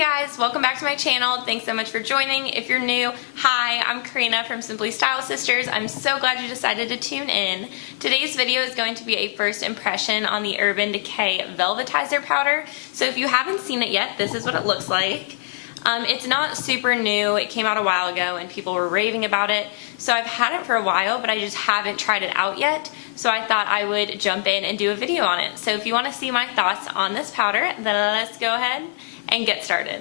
guys, welcome back to my channel. Thanks so much for joining. If you're new, hi, I'm Karina from Simply Style Sisters. I'm so glad you decided to tune in. Today's video is going to be a first impression on the Urban Decay Velvetizer Powder. So if you haven't seen it yet, this is what it looks like. It's not super new. It came out a while ago and people were raving about it. So I've had it for a while, but I just haven't tried it out yet. So I thought I would jump in and do a video on it. So if you want to see my thoughts on this powder, then let's go ahead and get started.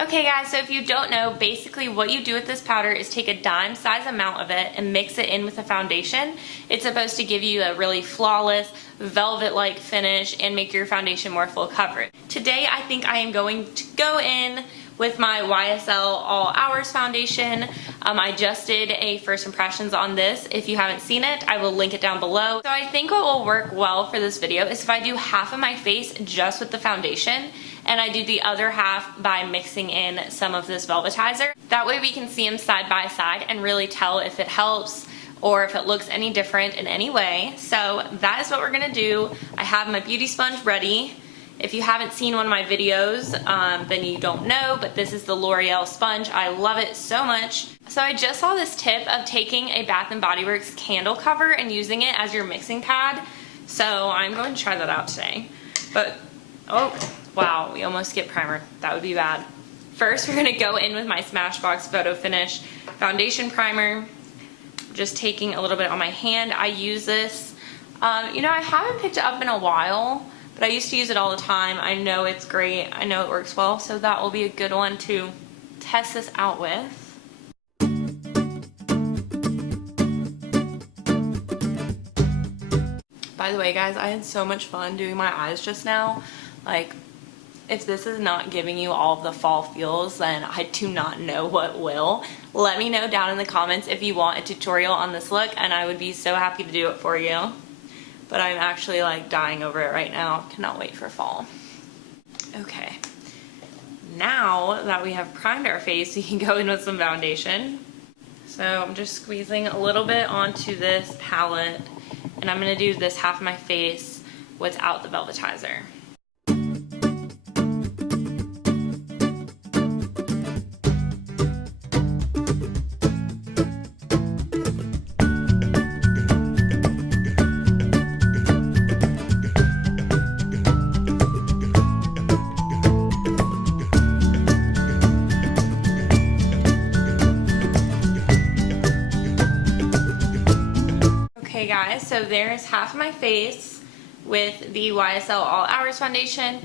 Okay guys, so if you don't know, basically what you do with this powder is take a dime size amount of it and mix it in with the foundation. It's supposed to give you a really flawless, velvet-like finish and make your foundation more full coverage. Today I think I am going to go in with my YSL All Hours foundation. I just did a first impressions on this. If you haven't seen it, I will link it down below. So I think what will work well for this video is if I do half of my face just with the foundation and I do the other half by mixing in some of this velvetizer. That way we can see them side by side and really tell if it helps or if it looks any different in any way. So that is what we're gonna do. I have my beauty sponge ready. If you haven't seen one of my videos, then you don't know, but this is the L'Oreal sponge. I love it so much. So I just saw this tip of taking a Bath & Body Works candle cover and using it as your mixing pad. So I'm going to try that out today. But, oh, wow, we almost skipped primer. That would be bad. First, we're gonna go in with my Smashbox Photo Finish Foundation Primer. Just taking a little bit on my hand. I use this, you know, I haven't picked it up in a while, but I used to use it all the time. I know it's great. I know it works well, so that will be a good one to test this out with. By the way, guys, I had so much fun doing my eyes just now. Like, if this is not giving you all of the fall feels, then I do not know what will. Let me know down in the comments if you want a tutorial on this look, and I would be so happy to do it for you. But I'm actually like dying over it right now. Cannot wait for fall. Okay, now that we have primed our face, we can go in with some foundation. So I'm just squeezing a little bit onto this palette, and I'm gonna do this half of my face without the velvetizer. Okay guys, so there's half of my face with the YSL All Hours foundation.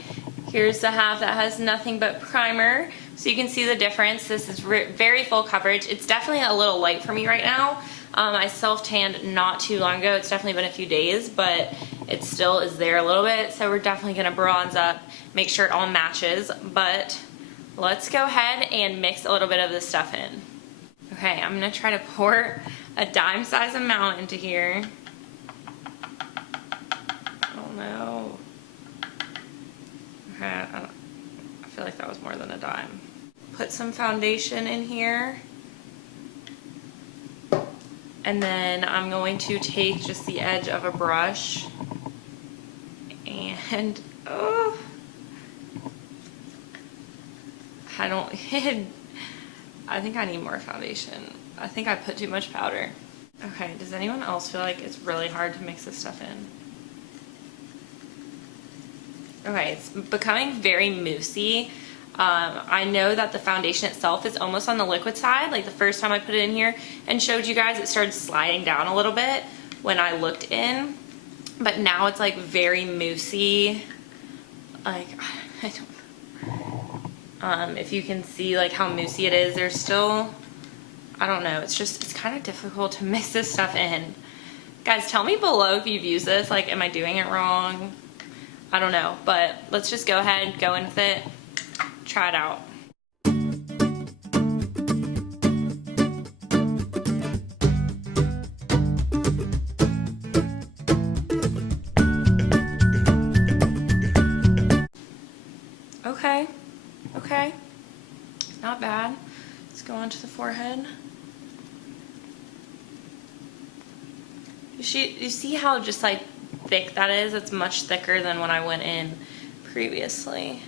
Here's the half that has nothing but primer. So you can see the difference. This is very full coverage. It's definitely a little light for me right now. I self-tanned not too long ago. It's definitely been a few days, but it still is there a little bit. So we're definitely gonna bronze up, make sure it all matches. But let's go ahead and mix a little bit of this stuff in. Okay, I'm gonna try to pour a dime size amount into here. Oh no. Okay, I feel like that was more than a dime. Put some foundation in here. And then I'm going to take just the edge of a brush and, oh, I think I need more foundation. I think I put too much powder. Okay, does anyone else feel like it's really hard to mix this stuff in? Okay, it's becoming very moussey. I know that the foundation itself is almost on the liquid side. Like the first time I put it in here and showed you guys, it started sliding down a little bit when I looked in. But now it's like very moussey. Like, I don't, if you can see like how moussey it is, there's still, I don't know, it's kind of difficult to mix this stuff in. Guys, tell me below if you've used this, like, am I doing it wrong? I don't know, but let's just go ahead, go in with it, try it out. Okay, not bad. Let's go onto the forehead. You see how just like thick that is? It's much thicker than when I went in previously.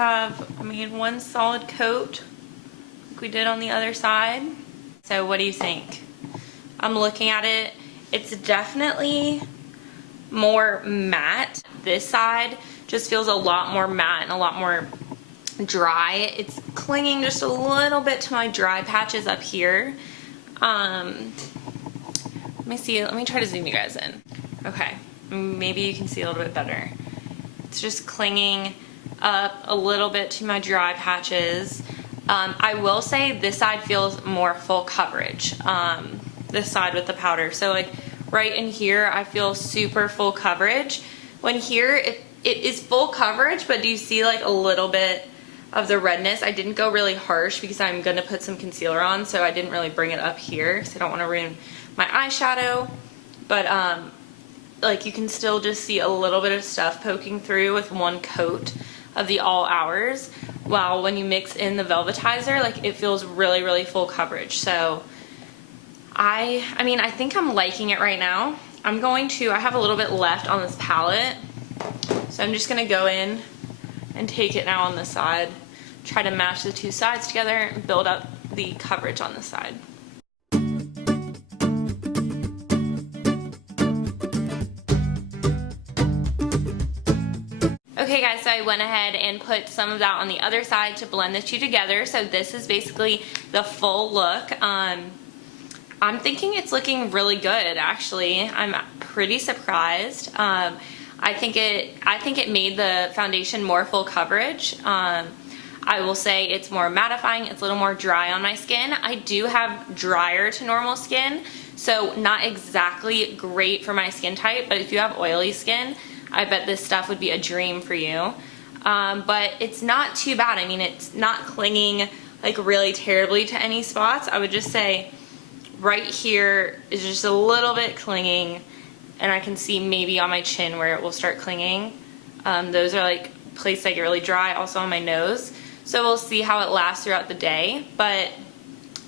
have, I mean, one solid coat like we did on the other side. So what do you think? I'm looking at it. It's definitely more matte. This side just feels a lot more matte and a lot more dry. It's clinging just a little bit to my dry patches up here. Let me see, let me try to zoom you guys in. Okay, maybe you can see a little bit better. It's just clinging up a little bit to my dry patches. I will say this side feels more full coverage, this side with the powder. So like right in here, I feel super full coverage. When here, it is full coverage, but do you see like a little bit of the redness? I didn't go really harsh because I'm gonna put some concealer on, so I didn't really bring it up here because I don't want to ruin my eyeshadow. But like you can still just see a little bit of stuff poking through with one coat of the All Hours, while when you mix in the Velvetizer, like it feels really, really full coverage. So I mean, I think I'm liking it right now. I have a little bit left on this palette, so I'm just gonna go in and take it now on the side, try to match the two sides together and build up the coverage on the side. Okay guys, so I went ahead and put some of that on the other side to blend the two together. So this is basically the full look. I'm thinking it's looking really good, actually. I'm pretty surprised. I think it made the foundation more full coverage. I will say it's more mattifying, it's a little more dry on my skin. I do have drier to normal skin, so not exactly great for my skin type, but if you have oily skin, I bet this stuff would be a dream for you. But it's not too bad. I mean, it's not clinging like really terribly to any spots. I would just say right here is just a little bit clinging, and I can see maybe on my chin where it will start clinging. Those are like places that get really dry, also on my nose. So we'll see how it lasts throughout the day. But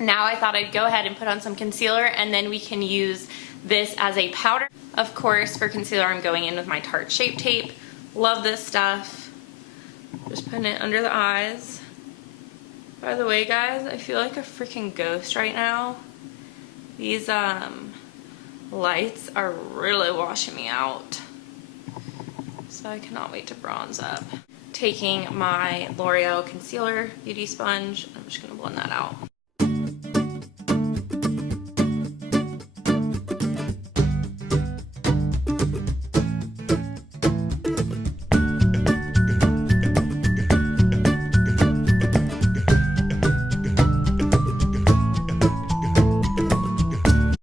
now I thought I'd go ahead and put on some concealer, and then we can use this as a powder. Of course, for concealer, I'm going in with my Tarte Shape Tape. Love this stuff. Just putting it under the eyes. By the way, guys, I feel like a freaking ghost right now. These lights are really washing me out. So I cannot wait to bronze up. Taking my L'Oreal Concealer Beauty Sponge, I'm just gonna blend that out.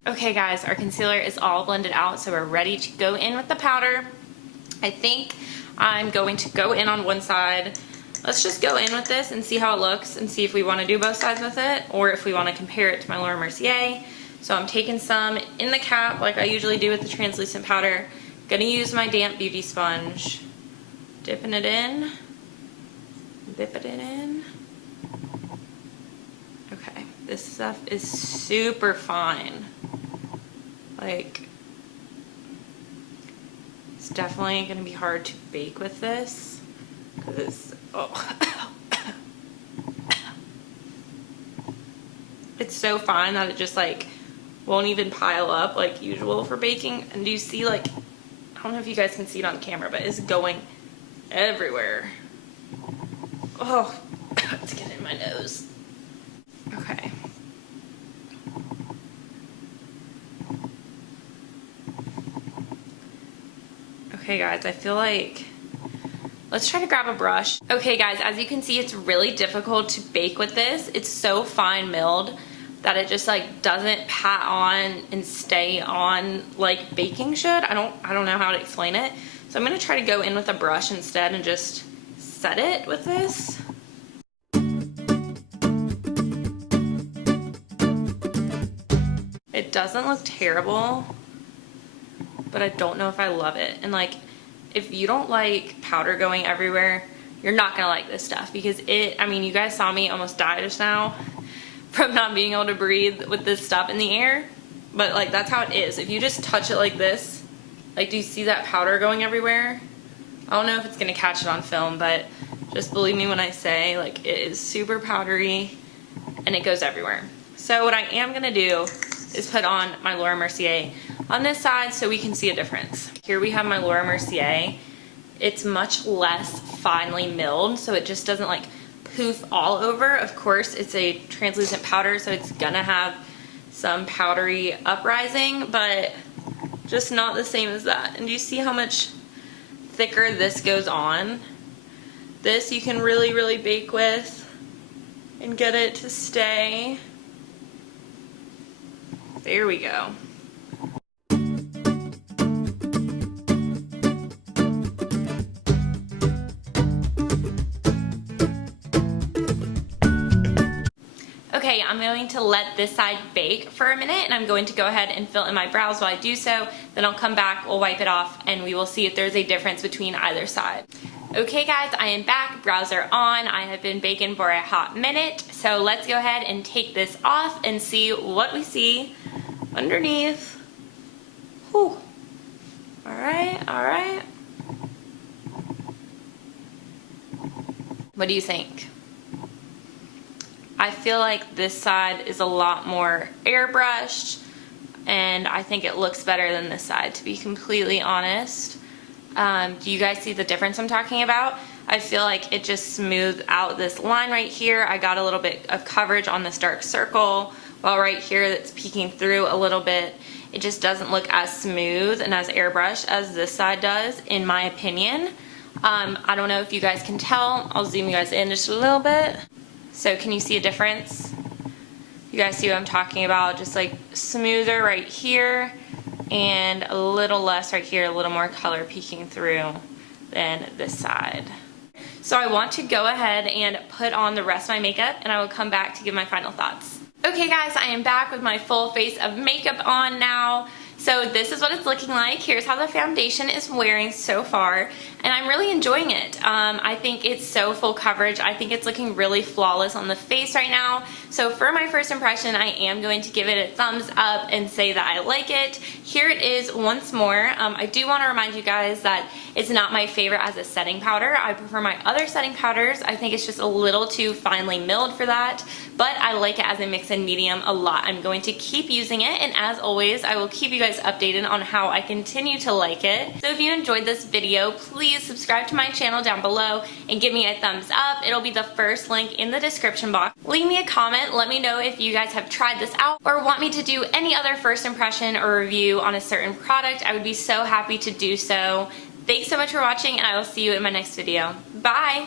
Okay guys, our concealer is all blended out, so we're ready to go in with the powder. I think I'm going to go in on one side. Let's just go in with this and see how it looks and see if we want to do both sides with it or if we want to compare it to my Laura Mercier. So I'm taking some in the cap like I usually do with the translucent powder. Gonna use my damp beauty sponge. Dipping it in. Dipping it in. Okay, this stuff is super fine. Like, it's definitely going to be hard to bake with this because, oh, it's so fine that it just like won't even pile up like usual for baking. And do you see, like, I don't know if you guys can see it on camera, but it's going everywhere. Oh, it's getting in my nose. Okay. Okay guys, I feel like, let's try to grab a brush. Okay guys, as you can see, it's really difficult to bake with this. It's so fine milled that it just like doesn't pat on and stay on like baking should. I don't know how to explain it. So I'm gonna try to go in with a brush instead and just set it with this. It doesn't look terrible, but I don't know if I love it. And like, if you don't like powder going everywhere, you're not gonna like this stuff because I mean, you guys saw me almost die just now from not being able to breathe with this stuff in the air. But like, that's how it is. If you just touch it like this, like, do you see that powder going everywhere? I don't know if it's gonna catch it on film, but Just believe me when I say, like, it is super powdery and it goes everywhere. So what I am gonna do is put on my Laura Mercier on this side so we can see a difference. Here we have my Laura Mercier. It's much less finely milled, so it just doesn't like poof all over. Of course, it's a translucent powder, so it's gonna have some powdery uprising, but just not the same as that. And do you see how much thicker this goes on? This you can really, really bake with and get it to stay. There we go. Okay, I'm going to let this side bake for a minute, and I'm going to go ahead and fill in my brows while I do so. Then I'll come back, we'll wipe it off, and we will see if there's a difference between either side. Okay guys, I am back, brows are on. I have been baking for a hot minute, so let's go ahead and take this off and see what we see underneath. Whew. Alright, alright. What do you think? I feel like this side is a lot more airbrushed, and I think it looks better than this side, to be completely honest. Do you guys see the difference I'm talking about? I feel like it just smoothed out this line right here. I got a little bit of coverage on this dark circle, while right here that's peeking through a little bit. It just doesn't look as smooth and as airbrushed as this side does, in my opinion. I don't know if you guys can tell. I'll zoom you guys in just a little bit. So can you see a difference? You guys see what I'm talking about? Just like smoother right here and a little less right here, a little more color peeking through than this side. So I want to go ahead and put on the rest of my makeup, and I will come back to give my final thoughts. Okay guys, I am back with my full face of makeup on now. So this is what it's looking like. Here's how the foundation is wearing so far, and I'm really enjoying it. I think it's so full coverage. I think it's looking really flawless on the face right now. So for my first impression, I am going to give it a thumbs up and say that I like it. Here it is once more. I do want to remind you guys that it's not my favorite as a setting powder. I prefer my other setting powders. I think it's just a little too finely milled for that, but I like it as a mix and medium a lot. I'm going to keep using it, and as always, I will keep you guys updated on how I continue to like it. So if you enjoyed this video, please subscribe to my channel down below and give me a thumbs up. It'll be the first link in the description box. Leave me a comment, let me know if you guys have tried this out or want me to do any other first impression or review on a certain product. I would be so happy to do so. Thanks so much for watching, and I will see you in my next video. Bye!